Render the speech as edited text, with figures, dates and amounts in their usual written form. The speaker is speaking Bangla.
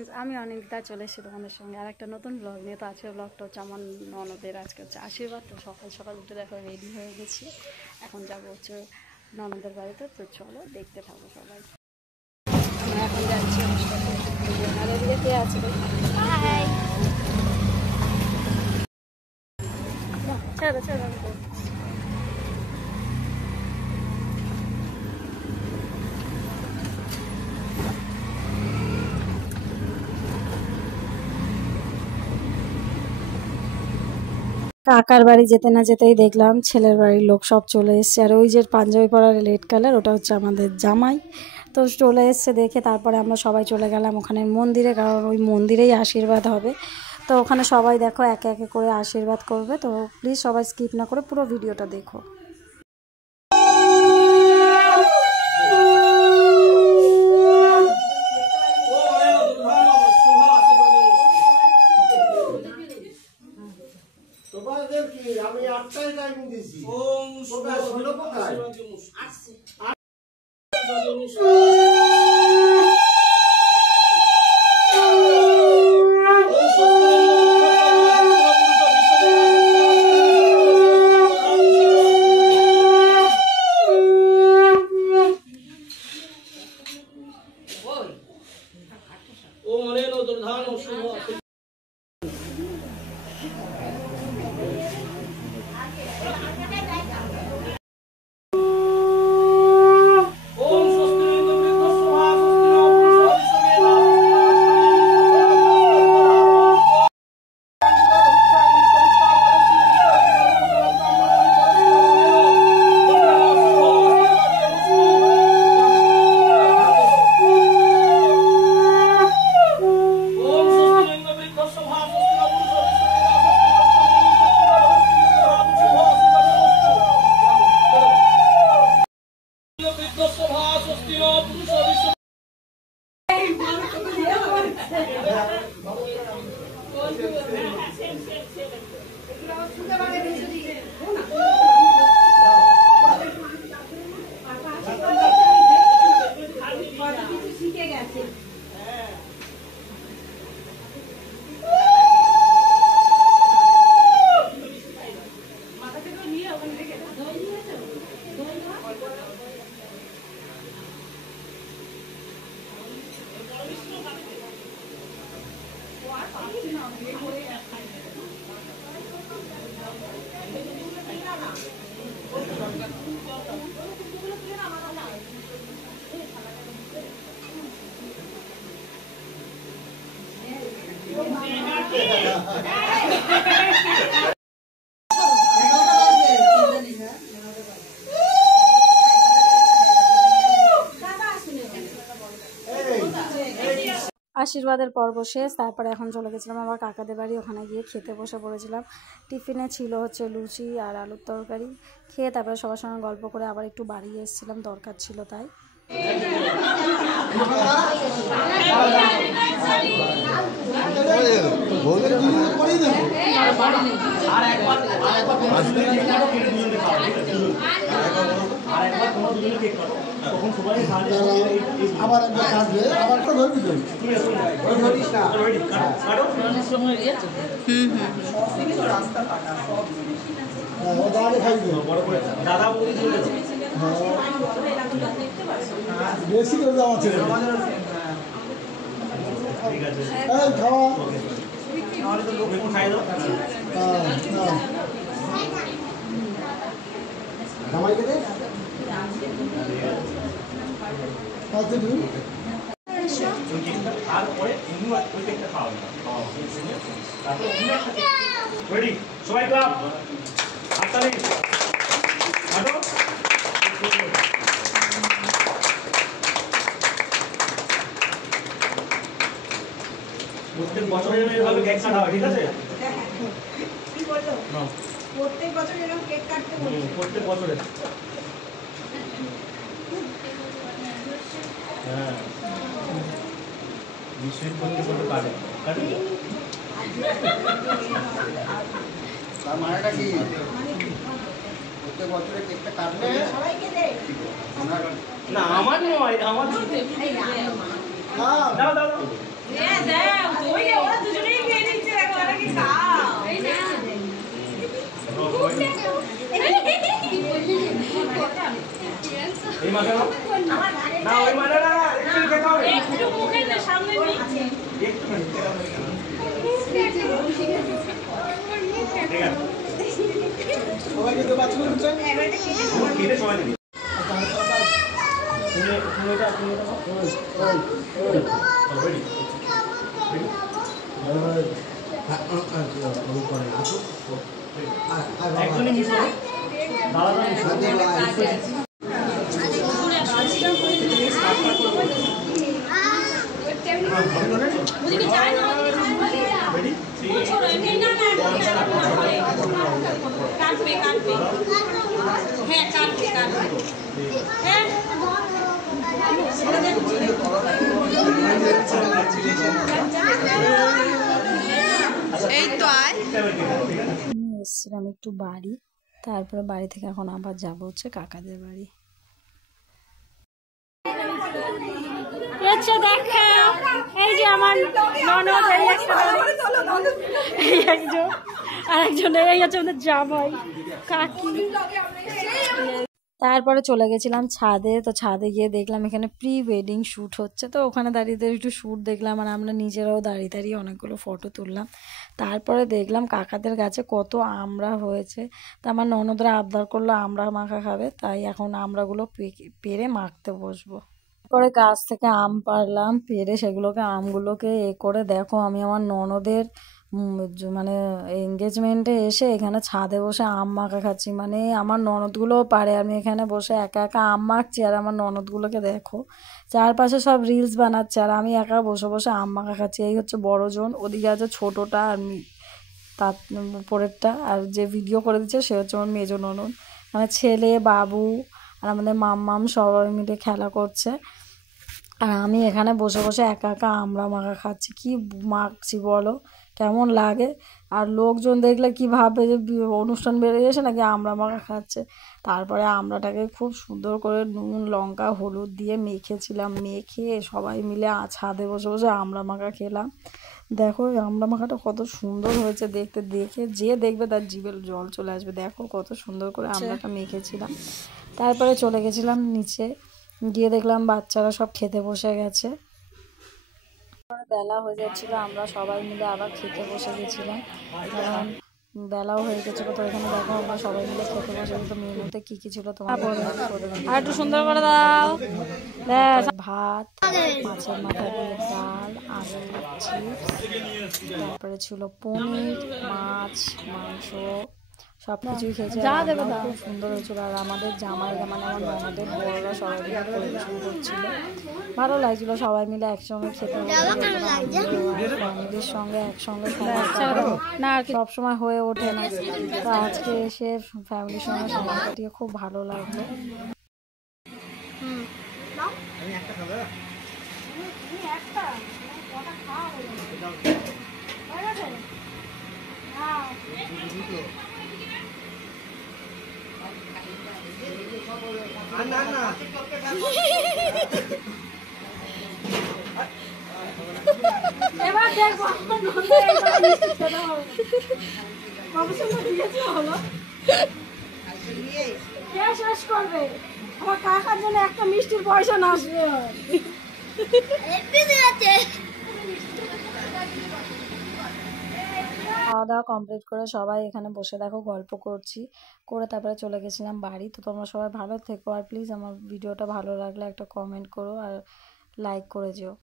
ফ্রেন্ডস, আমি অনিন্দিতা চলে এসেছি তোমাদের সঙ্গে আর একটা নতুন ব্লগ নিয়ে। তো আজকের ব্লগটা হচ্ছে আমার ননদের, আজকে হচ্ছে আশীর্বাদ। তো সকাল সকাল উঠে দেখো রেডি হয়ে গেছি, এখন যাবো হচ্ছে ননদের বাড়িতে। তো চলো দেখতে থাকবো সবাই। আমরা এখন যাচ্ছি আর এদিকে কে আছে? ছেড়ে ছেড়ে কাকার বাড়ি যেতে না যেতেই দেখলাম ছেলের বাড়ির লোক সব চলে এসছে। আর ওই যে পাঞ্জাবি পরা রেড কালার, ওটা হচ্ছে আমাদের জামাই। তো চলে এসছে দেখে তারপরে আমরা সবাই চলে গেলাম ওখানে মন্দিরে, কারণ ওই মন্দিরেই আশীর্বাদ হবে। তো ওখানে সবাই দেখো একে একে করে আশীর্বাদ করবে। তো প্লিজ সবাই স্কিপ না করে পুরো ভিডিওটা দেখো। আমি 8টায় টাইমিং দিয়েছি। আশীর্বাদের পর্ব শেষ, তারপরে এখন চলে গেছিলাম আমার কাকাদের বাড়ি। ওখানে গিয়ে খেতে বসে পড়েছিলাম। টিফিনে ছিল হচ্ছে লুচি আর আলুর তরকারি। খেয়ে তারপরে সবার সঙ্গে গল্প করে আবার একটু বাড়ি এসেছিলাম, দরকার ছিল তাই। বেশি করে দেওয়া ছিল খাওয়া জামাই কেটে সবাই ক্লাব হাততালি হাঁটো। প্রত্যেক বছর এভাবে কেক কাটা হয়, ঠিক আছে? কি বললো? প্রত্যেক বছর এরকম কেক কাটতে বলছে। প্রত্যেক বছরে। হ্যাঁ, নিশ্চয়ই প্রত্যেক বছর কাটে কাটে। তার মানেটা কি? প্রত্যেক বছরে কেকটা কাটলে সবাইকে দে। না আমার নয়, আমার দাও দাও দাও এই মাথা না ওই মাথা না একটু খেতে হবে একটু মুখে না সামনে নি একটু ঠিক আছে সবাইকে তো বাচ্চা হচ্ছে এবারে খেতে সময় দিবি একজনই মিস হবে দাদা মিস হবে ওদিকে যায় না কাটবে কাটবে হ্যাঁ কাটবে কাটবে হ্যাঁ এই তো আয় এসেছিলাম একটু বাড়ি, তারপরে বাড়ি থেকে এখন আবার যাবো হচ্ছে কাকাদের বাড়ি। এই যে আমার ননদ, এই একজন আর একজন, এই হচ্ছে আমাদের জামাই কাকি। তারপরে চলে গেছিলাম ছাদে, তো ছাদে গিয়ে দেখলাম এখানে প্রি ওয়েডিং শ্যুট হচ্ছে, তো ওখানে দাঁড়িয়ে একটু শ্যুট দেখলাম আর আমরা নিজেরাও দাঁড়িয়ে দাঁড়িয়ে অনেকগুলো ফটো তুললাম। তারপরে দেখলাম কাকাদের গাছে কত আমড়া হয়েছে, তা আমার ননদরা আবদার করলো আমড়া মাখা খাবে, তাই এখন আমড়াগুলো পেরে মাখতে বসবো। পরে গাছ থেকে আম পাড়লাম, পেরে সেগুলোকে আমগুলোকে করে দেখো আমি আমার ননদের মানে এঙ্গেজমেন্টে এসে এখানে ছাদে বসে আম মাখা খাচ্ছি। মানে আমার ননদগুলোও পারে, আমি এখানে বসে একা একা আম মাখছি আর আমার ননদগুলোকে দেখো চারপাশে সব রিলস বানাচ্ছে আর আমি একা বসে বসে আম মাখা খাচ্ছি। এই হচ্ছে বড় জন, ওদিকে আছে ছোটোটা আর তার উপরেরটা, আর যে ভিডিও করে দিচ্ছে সে হচ্ছে আমার মেজো ননদ। মানে ছেলে বাবু আর আমাদের মাম্মাম সবাই মিলে খেলা করছে আর আমি এখানে বসে বসে একা একা আমড়া মাখা খাচ্ছি। কি মাখছি বলো, কেমন লাগে? আর লোকজন দেখলে কি ভাববে যে অনুষ্ঠান বেড়ে গেছে নাকি আমড়া মাখা খাচ্ছে। তারপরে আমড়াটাকে খুব সুন্দর করে নুন লঙ্কা হলুদ দিয়ে মেখেছিলাম, মেখে সবাই মিলে ছাদে বসে বসে আমড়া মাখা খেলাম। দেখো আমড়া মাখাটা কত সুন্দর হয়েছে দেখতে, দেখে যে দেখবে তার জিভে জল চলে আসবে। দেখো কত সুন্দর করে আমড়াটা মেখেছিলাম। তারপরে চলে গেছিলাম নিচে, গিয়ে দেখলাম বাচ্চারা সব খেতে বসে গেছে। বেলা হয়ে যাচ্ছিলো, আমরা সবাই মিলে আবার খেতে বসে গেছিলাম, কারণ বেলাও হয়ে গেছিলো। তো এখানে দেখো আমরা সবাই মিলে খেতে বসে গেছি। তো মেনুতে কী কী ছিল তোমার আর একটু সুন্দর করে দাও। ভাত, মাছের মাথা দিয়ে ডাল, আলু চিপস, তারপরে ছিল পনির, মাছ, মাংস, সব কিছুই খেয়েছে, খুব সুন্দর হয়েছিল। আর আমাদের জামাইরা মানে আমার ননদের বড়রা সবাই মিলে পরিবেশন করছিল, ভালো লাগছিল সবাই মিলে একসঙ্গে খেতে। ফ্যামিলির সঙ্গে একসঙ্গে সবসময় হয়ে ওঠে না, তো আজকে এসে ফ্যামিলির সঙ্গে সময় কাটিয়ে খুব ভালো লাগলো। এবার দেখবো শেষ করবে আমার কাকার জন্য একটা মিষ্টির পয়সা না আসবে। খাওয়া দাওয়া কমপ্লিট করে সবাই এখানে বসে দেখো গল্প করছি, করে তারপরে চলে গেছিলাম বাড়ি। তো তোমরা সবাই ভালো থেকো আর প্লিজ আমার ভিডিওটা ভালো লাগলে একটা কমেন্ট করো আর লাইক করে যেও।